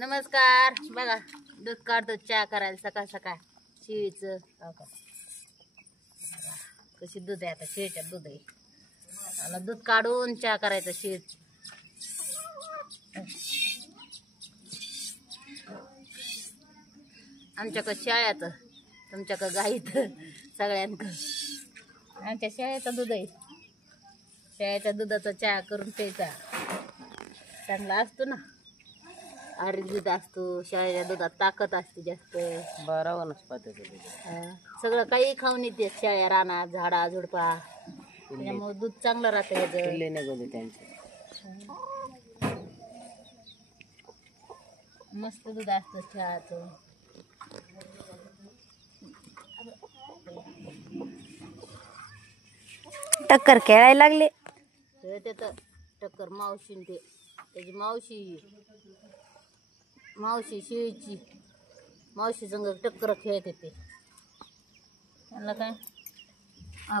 नमस्कार. बघा दूध काढतो चहा करायला सकाळ सकाळ शेळीचं. कशी दूध आहे आता शेळीच्यात दूध आहे. मला दूध काढून चहा करायचा शेळी. आमच्याकडं शाळेचं तुमच्याकडं गाईत सगळ्यांकडं. आमच्या शाळेचं दूध आहे. शाळेच्या दुधाचा चहा करून प्यायचा चांगला असतो ना. आरोग्य दूध असतो. शाळेच्या दुधात ताकद असते जास्त. बारा वनस्पती सगळं काही खाऊन येते शाळ्या रानात झाडा झुडपा. त्यामुळे दूध चांगलं राहतं याचं. मस्त दूध असतं चहाचं. टक्कर खेळायला लागले. त्याचं टक्कर मावशी ते त्याची मावशी शेळीची मावशी संग टक्कर खेळत येते. त्यांना काय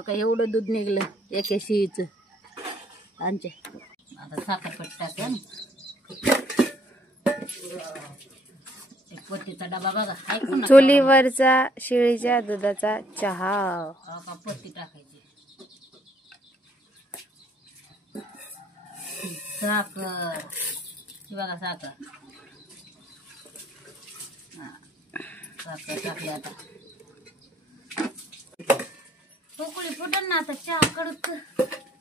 का एवढं दूध निघलं एका शेळीचं आमच्या. आता साखरपट्टी टाकून एक पत्तीचा डबा बघा ऐकून चुलीवरचा शेळीच्या दुधाचा चहा. का पत्ती टाकायची. साखर बघा साखर. साखर टाकली आता. उकळी फुटन ना आता चहा कडक.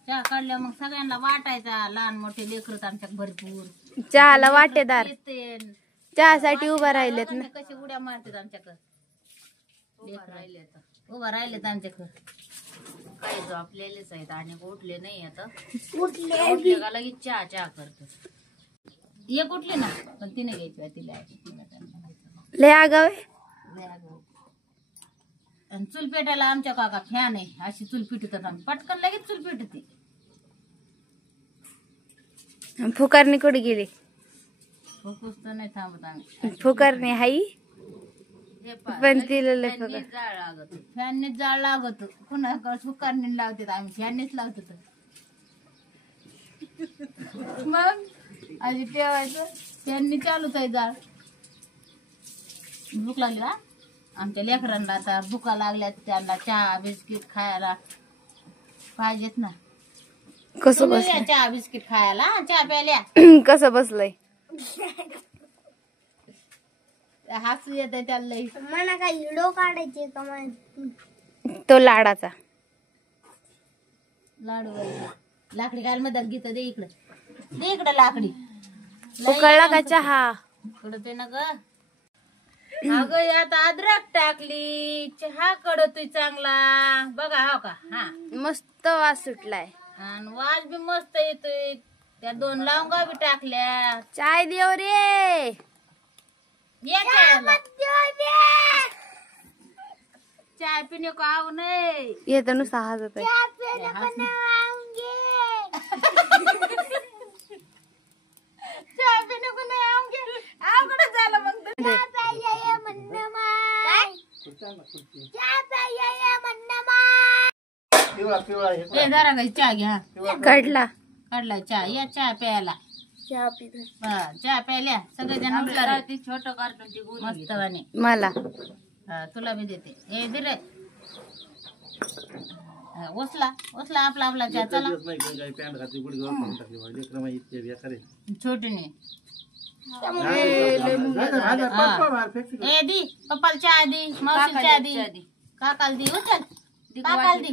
चहा काढल्या मग सगळ्यांना वाटायचा. लहान मोठे लेकरत आमच्या भरपूर. चहाला वाटेदार चहासाठी उभा राहिलेत ना. कसे उड्या मारतात आमच्याकडं. उभा राहिलेत आमच्याकडं. काही झोपलेलेच आहेत आणि उठले नाही आता. उठले का लगेच चहा करतो. एक उठली ना पण तिने घ्यायची तिला. लय आगाव आहे. आणि चूल पेटायला आमच्या काका फॅन आहे. अशी चूल पिटतात आम्ही. पटकन लगेच चूल पेटते. फुकारणी कुठे गेली? फुकूस तर नाही थांबत आम्ही. फुकारणी हाई पण तिला लय फुकार. जाळ लागत. फॅनने जाळ लागत. पुन्हा फुकारणी लावते आम्ही. फॅननेच लावतो. मग आधी ठेवायचं फॅनने चालूच आहे जाळ. भूक लागली ना आमच्या लेकरांना. आता भुका लागल्या त्यांना चहा बिस्किट खायला पाहिजेत ना. कसं बसलंय? चहा बिस्किट खायला चहा प्यायल्या. कसं बसलंय? हसू येत त्याला. मला काय व्हिडिओ काढायचे का? तो लाडाचा लाडू लाकडी काय मदत घेत. दे इकडं. दे इकडं लाकडी. उकळला का चहा? कडतोय ना ग. अगं आता अद्रक टाकली. चहा कडतोय चांगला. बघा हो का. हा मस्त वास सुटलाय आणि वास बी मस्त येतोय. त्या 2 लवंगा बी टाकल्या. चाय देव रे. ये चहाला. चाय पिणे को आव नाही. येत नुसता हसत आहे. चाय पिणे को नाही आऊंगे. अवघड झालं मग. जरा काही चहा घ्या. काढलाय चहा. या चहा प्यायला. चहा प्यायल्या सगळेजण. छोट कार्टून मस्त वाणी. मला तुला बी देते. हे दिले उचला उचला आपला आपला चहा. चला छोटीने ए दी पप्पाला चहा दी. मावशीला चहा दी. काकाला दी. उचल काकाला दी.